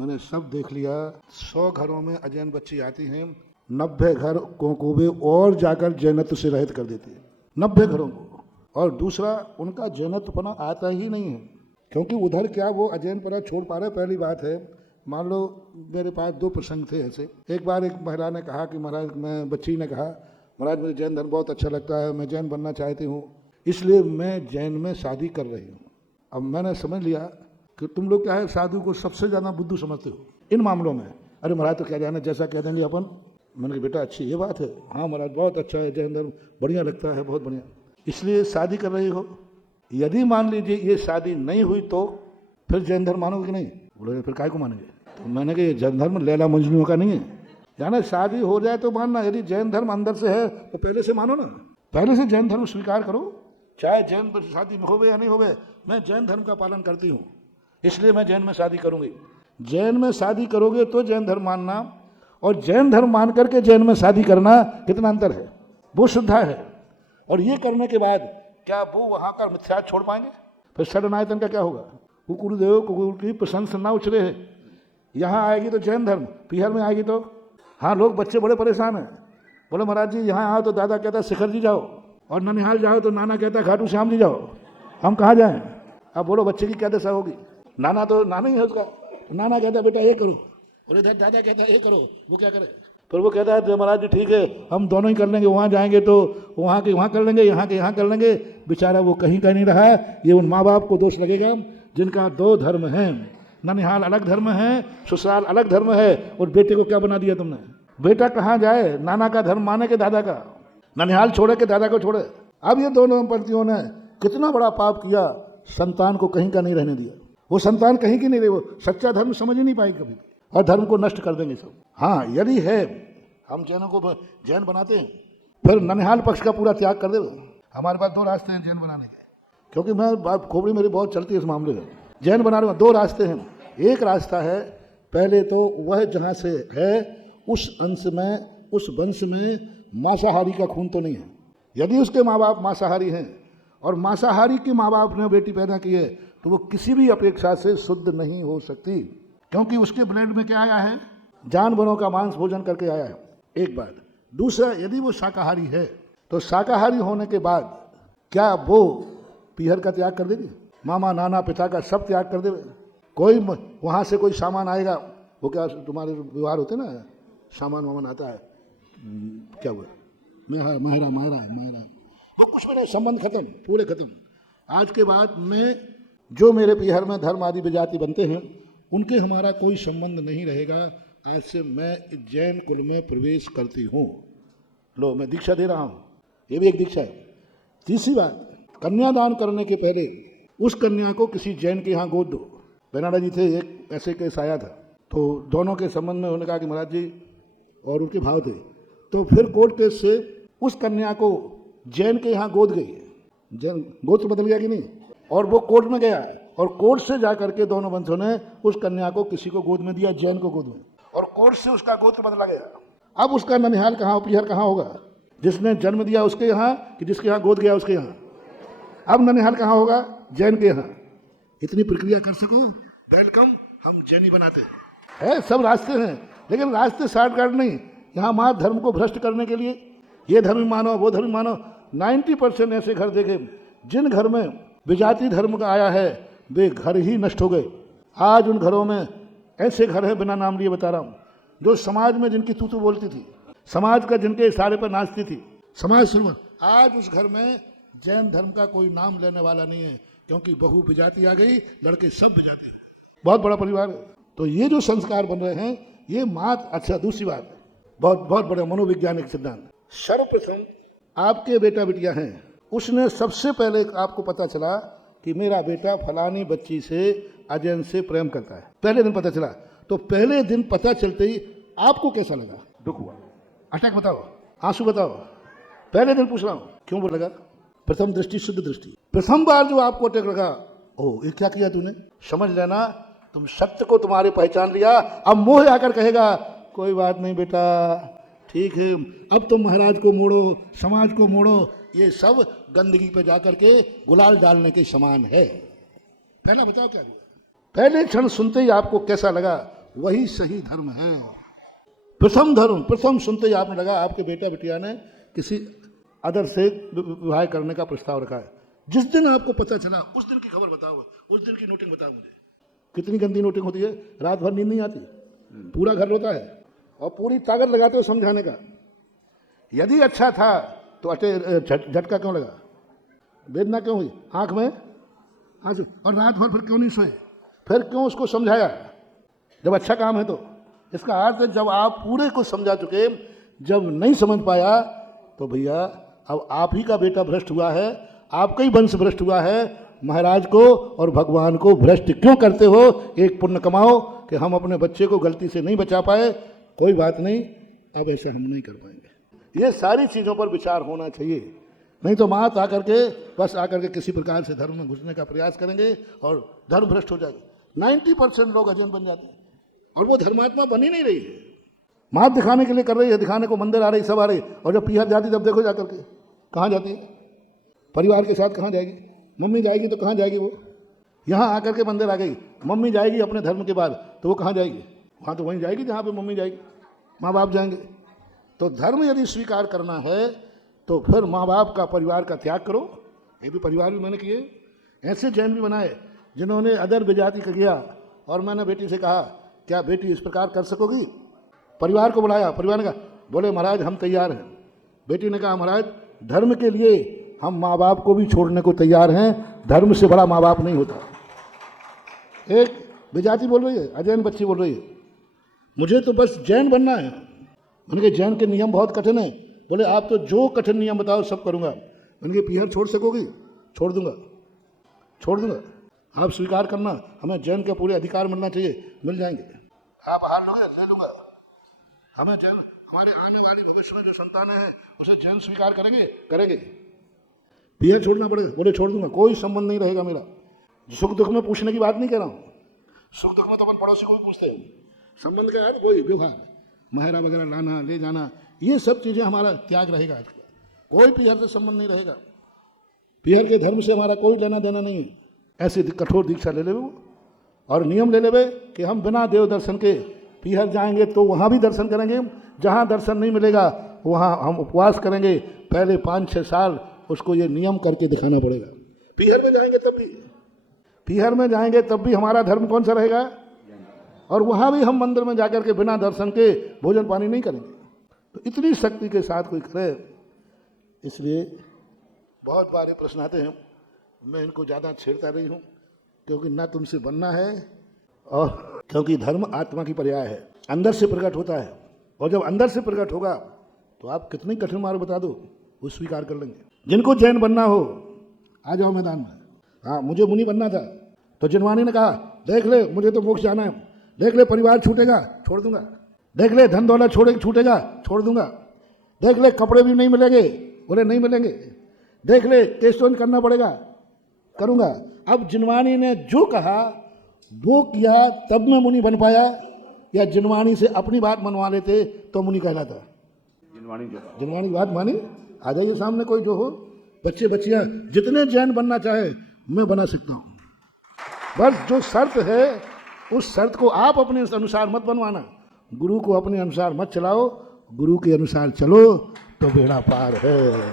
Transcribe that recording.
मैंने सब देख लिया। 100 घरों में अजैन बच्ची आती हैं, 90 घर को वे और जाकर जैनत्व से रहित कर देती है, 90 घरों को। और दूसरा, उनका जैनत्वपना आता ही नहीं है, क्योंकि उधर क्या वो अजैनपना छोड़ पा रहे। पहली बात है, मान लो मेरे पास 2 प्रसंग थे ऐसे। एक बार एक महिला ने कहा कि महाराज, बच्ची ने कहा, महाराज मुझे जैन धर्म बहुत अच्छा लगता है, मैं जैन बनना चाहती हूँ, इसलिए मैं जैन में शादी कर रही हूँ। अब मैंने समझ लिया कि तुम लोग क्या है, साधु को सबसे ज़्यादा बुद्धू समझते हो इन मामलों में। अरे महाराज तो क्या जाने, जैसा कह देंगे अपन। मैंने कहा बेटा अच्छी ये बात है, हाँ महाराज बहुत अच्छा है, जैन धर्म बढ़िया लगता है, बहुत बढ़िया, इसलिए शादी कर रही हो। यदि मान लीजिए ये शादी नहीं हुई तो फिर जैन धर्म मानोगे कि नहीं? बोले फिर काय को मानेंगे? तो मैंने कहा ये जैन धर्म लैला मजनू का नहीं है, जाना शादी हो जाए तो मानना। यदि जैन धर्म अंदर से है तो पहले से मानो ना, पहले से जैन धर्म स्वीकार करो, चाहे जैन शादी होवे या नहीं होवे। मैं जैन धर्म का पालन करती हूँ, इसलिए मैं जैन में शादी करूंगी। जैन में शादी करोगे तो जैन धर्म मानना, और जैन धर्म मान करके जैन में शादी करना कितना अंतर है, वो श्रद्धा है। और ये करने के बाद क्या वो वहाँ का मिथ्याचार छोड़ पाएंगे? फिर शरणायतन का क्या होगा? कुकुरदेव कुकुर की प्रशंसा ना उछले है। यहाँ आएगी तो जैन धर्म, पीहर में आएगी तो हाँ, लोग बच्चे बड़े परेशान हैं। बोले महाराज जी यहाँ आओ तो दादा कहता है शिखर जी जाओ, और ननिहाल जाओ तो नाना कहता है खाटू श्याम जी जाओ, हम कहाँ जाएं? अब बोलो बच्चे की क्या दशा होगी? नाना तो नाना ही है उसका, नाना कहता है बेटा ये करो, और दादा कहता है ये करो, वो क्या करे? फिर वो कहता है महाराज जी ठीक है, हम दोनों ही कर लेंगे, वहाँ जाएंगे तो वहाँ के वहाँ कर लेंगे, यहाँ के यहाँ कर लेंगे। बेचारा वो कहीं का नहीं रहा। ये उन माँ बाप को दोष लगेगा जिनका 2 धर्म हैं, ननिहाल अलग धर्म है, ससुराल अलग धर्म है, और बेटे को क्या बना दिया तुमने? बेटा कहाँ जाए, नाना का धर्म माने के दादा का, ननिहाल छोड़े के दादा को छोड़े। अब ये दोनों पंथियों ने कितना बड़ा पाप किया, संतान को कहीं का नहीं रहने दिया। वो संतान कहीं की नहीं रही, वो सच्चा धर्म समझ ही नहीं पाई कभी, और धर्म को नष्ट कर देंगे सब। हाँ, यदि है हम जैनों को जैन बनाते हैं, फिर ननिहाल पक्ष का पूरा त्याग कर दे। हमारे पास 2 रास्ते हैं जैन बनाने के, क्योंकि मैं खोपड़ी मेरी बहुत चलती है इस मामले में। जैन बनाने में 2 रास्ते हैं। एक रास्ता है, पहले तो वह जहाँ से है उस अंश में, उस वंश में मांसाहारी का खून तो नहीं है। यदि उसके माँ बाप मांसाहारी हैं और मांसाहारी के माँ बाप ने बेटी पैदा की है, तो वो किसी भी अपेक्षा से शुद्ध नहीं हो सकती, क्योंकि उसके ब्लड में क्या आया है? जानवरों का मांस भोजन करके आया है। एक बात। दूसरा, यदि वो शाकाहारी है तो शाकाहारी होने के बाद क्या वो पीहर का त्याग कर देगी? मामा नाना पिता का सब त्याग कर देवे? कोई वहाँ से कोई सामान आएगा, वो क्या तुम्हारे व्यवहार होते ना, सामान वामान आता है, क्या हुआ, मायरा वो कुछ भी नहीं, संबंध खत्म, पूरे खत्म। आज के बाद में जो मेरे पीहर में धर्म आदि विजाति बनते हैं उनके हमारा कोई संबंध नहीं रहेगा। आज से मैं जैन कुल में प्रवेश करती हूँ। लो, मैं दीक्षा दे रहा हूँ, ये भी एक दीक्षा है। तीसरी बात, कन्यादान करने के पहले उस कन्या को किसी जैन के यहाँ गोद दो। बेनाडा जी थे, एक ऐसे केस आया था, तो दोनों के संबंध में उन्होंने कहा कि महाराज जी, और उनके भाव थे, तो फिर कोर्ट केस से उस कन्या को जैन के यहाँ गोद गई। जैन गोत्र बदल गया कि नहीं? और वो कोर्ट में गया, और कोर्ट से जा करके दोनों वंशों ने उस कन्या को किसी को गोद में दिया, जैन को गोद में, और कोर्ट से उसका गोत्र बदला गया। अब उसका ननिहाल कहाँ, पीहर कहाँ होगा? जिसने जन्म दिया उसके यहाँ कि जिसके यहाँ गोद गया उसके यहाँ? अब ननिहाल कहाँ होगा? जैन के यहाँ। इतनी प्रक्रिया कर सको, वेलकम, हम जैनी बनाते हैं। सब रास्ते हैं, लेकिन रास्ते शॉर्टकट नहीं। यहाँ माँ धर्म को भ्रष्ट करने के लिए ये धर्म मानो, वो धर्म मानो। 90% ऐसे घर देखे जिन घर में विजाति धर्म का आया है, वे घर ही नष्ट हो गए। आज उन घरों में ऐसे घर हैं, बिना नाम लिए बता रहा हूँ, जो समाज में जिनकी तू बोलती थी, समाज का जिनके इशारे पर नाचती थी, समाज सुन, आज उस घर में जैन धर्म का कोई नाम लेने वाला नहीं है, क्योंकि बहू विजाति आ गई, लड़के सब विजाति हैं। बहुत बड़ा परिवार है। तो ये जो संस्कार बन रहे हैं, ये मात। अच्छा, दूसरी बात, बहुत बड़ा मनोवैज्ञानिक सिद्धांत। सर्वप्रथम आपके बेटा बेटियां हैं, उसने सबसे पहले आपको पता चला कि मेरा बेटा फलानी बच्ची से अजैन से प्रेम करता है, पहले दिन पता चला, तो पहले दिन पता चलते ही आपको कैसा लगा? दुख हुआ, अटैक बताओ, आंसू बताओ? पहले दिन पूछ रहा हूँ, क्यों लगा? प्रथम दृष्टि, शुद्ध दृष्टि। प्रथम बार जो आपको अटैक लगा, ओह ये क्या किया तूने, समझ लेना तुम सत्य को तुम्हारे पहचान लिया। अब मोह आकर कहेगा कोई बात नहीं बेटा, ठीक है, अब तुम महाराज को मोड़ो, समाज को मोड़ो, ये सब गंदगी पे जाकर के गुलाल डालने के समान है। पहला बताओ क्या हुआ? पहले क्षण सुनते ही आपको कैसा लगा? वही सही धर्म है। प्रथम धर्म, प्रथम सुनते ही आपने लगा आपके बेटा बिटिया ने किसी अदर से विवाह करने का प्रस्ताव रखा है। जिस दिन आपको पता चला उस दिन की खबर बताओ, उस दिन की नोटिंग बताओ मुझे। कितनी गंदी नोटिंग होती है, रात भर नींद नहीं आती, पूरा घर रोता है और पूरी ताकत लगाते हो समझाने का। यदि अच्छा था तो अटे झटका क्यों लगा, वेदना क्यों हुई आंख में आंसू, और रात भर फिर क्यों नहीं सोए, फिर क्यों उसको समझाया जब अच्छा काम है तो। इसका अर्थ है जब आप पूरे को समझा चुके, जब नहीं समझ पाया तो भैया अब आप ही का बेटा भ्रष्ट हुआ है, आपका ही वंश भ्रष्ट हुआ है। महाराज को और भगवान को भ्रष्ट क्यों करते हो? एक पुण्य कमाओ कि हम अपने बच्चे को गलती से नहीं बचा पाए, कोई बात नहीं, अब ऐसा हम नहीं कर पाएंगे। ये सारी चीज़ों पर विचार होना चाहिए, नहीं तो मात आकर के बस आकर के किसी प्रकार से धर्म में घुसने का प्रयास करेंगे और धर्म भ्रष्ट हो जाएगा। 90% लोग अजैन बन जाते हैं और वो धर्मात्मा बन ही नहीं रही है, मात दिखाने के लिए कर रही है, दिखाने को मंदिर आ रही, सब आ रही, और जब पीहर जाती तब देखो जाकर के कहाँ जाती है, परिवार के साथ कहाँ जाएगी? मम्मी जाएगी तो कहाँ जाएगी वो? यहाँ आकर के मंदिर आ गई, मम्मी जाएगी अपने धर्म के बाद तो वो कहाँ जाएगी? वहाँ तो वहीं जाएगी जहाँ पे मम्मी जाएगी, माँ बाप जाएंगे। तो धर्म यदि स्वीकार करना है तो फिर माँ बाप का, परिवार का त्याग करो। ये भी परिवार भी मैंने किए, ऐसे जैन भी बनाए जिन्होंने अदर विजाति का किया, और मैंने बेटी से कहा क्या बेटी इस प्रकार कर सकोगी? परिवार को बुलाया, परिवार ने कहा, बोले महाराज हम तैयार हैं। बेटी ने कहा महाराज धर्म के लिए हम माँ बाप को भी छोड़ने को तैयार हैं, धर्म से बड़ा माँ बाप नहीं होता। एक विजाति बोल रही है, अजैन बच्ची बोल रही है मुझे तो बस जैन बनना है। उनके जैन के नियम बहुत कठिन है। बोले आप तो जो कठिन नियम बताओ सब करूँगा। उनके पीहर छोड़ सकोगी? छोड़ दूंगा, छोड़ दूंगा, आप स्वीकार करना, हमें जैन के पूरे अधिकार मिलना चाहिए, मिल जाएंगे। आप हार लोगे, ले लूँगा। हमें जैन, हमारे आने वाली भविष्य में जो संतानें हैं उसे जैन स्वीकार करेंगे, करेंगे। पीहर छोड़ना पड़ेगा, बोले छोड़ दूंगा, कोई संबंध नहीं रहेगा मेरा। सुख दुख में पूछने की बात नहीं कह रहा हूँ, सुख दुख में तो अपन पड़ोसी को भी पूछते हैं, संबंध क्या है वही व्यवहार, महरा वगैरह लाना ले जाना, ये सब चीज़ें हमारा त्याग रहेगा। आज का कोई पीहर से संबंध नहीं रहेगा, पीहर के धर्म से हमारा कोई लेना देना नहीं है। ऐसी कठोर दीक्षा ले ले वो, और नियम ले ले कि हम बिना देव दर्शन के पीहर जाएंगे तो वहाँ भी दर्शन करेंगे, जहाँ दर्शन नहीं मिलेगा वहाँ हम उपवास करेंगे। पहले 5-6 साल उसको ये नियम करके दिखाना पड़ेगा। पीहर में जाएंगे तब भी, पीहर में जाएंगे तब भी हमारा धर्म कौन सा रहेगा, और वहाँ भी हम मंदिर में जाकर के बिना दर्शन के भोजन पानी नहीं करेंगे। तो इतनी शक्ति के साथ कोई करे, इसलिए बहुत बार ये प्रश्न आते हैं, मैं इनको ज़्यादा छेड़ता नहीं हूँ क्योंकि ना तुमसे बनना है, और क्योंकि धर्म आत्मा की पर्याय है, अंदर से प्रकट होता है, और जब अंदर से प्रकट होगा तो आप कितनी कठिन मार्ग बता दो वो स्वीकार कर लेंगे। जिनको जैन बनना हो आ जाओ मैदान में। हाँ मुझे मुनि बनना था तो जिनवानी ने कहा देख ले मुझे तो मोक्ष जाना है, देख ले परिवार छूटेगा छोड़ दूंगा, देख ले धन दौलत छूटेगा छोड़ दूंगा, देख ले कपड़े भी नहीं मिलेंगे, बोले नहीं मिलेंगे, देख ले केशवन करना पड़ेगा, करूँगा। अब जिनवानी ने जो कहा वो किया तब मैं मुनि बन पाया, या जिनवानी से अपनी बात मनवा लेते तो मुनि कहलाता? जिनवानी बात मानी। आ जाइए सामने कोई जो हो, बच्चे बच्चियाँ जितने जैन बनना चाहे मैं बना सकता हूँ, बस जो शर्त है उस शर्त को आप अपने अनुसार मत बनवाना, गुरु को अपने अनुसार मत चलाओ, गुरु के अनुसार चलो तो बेड़ा पार है।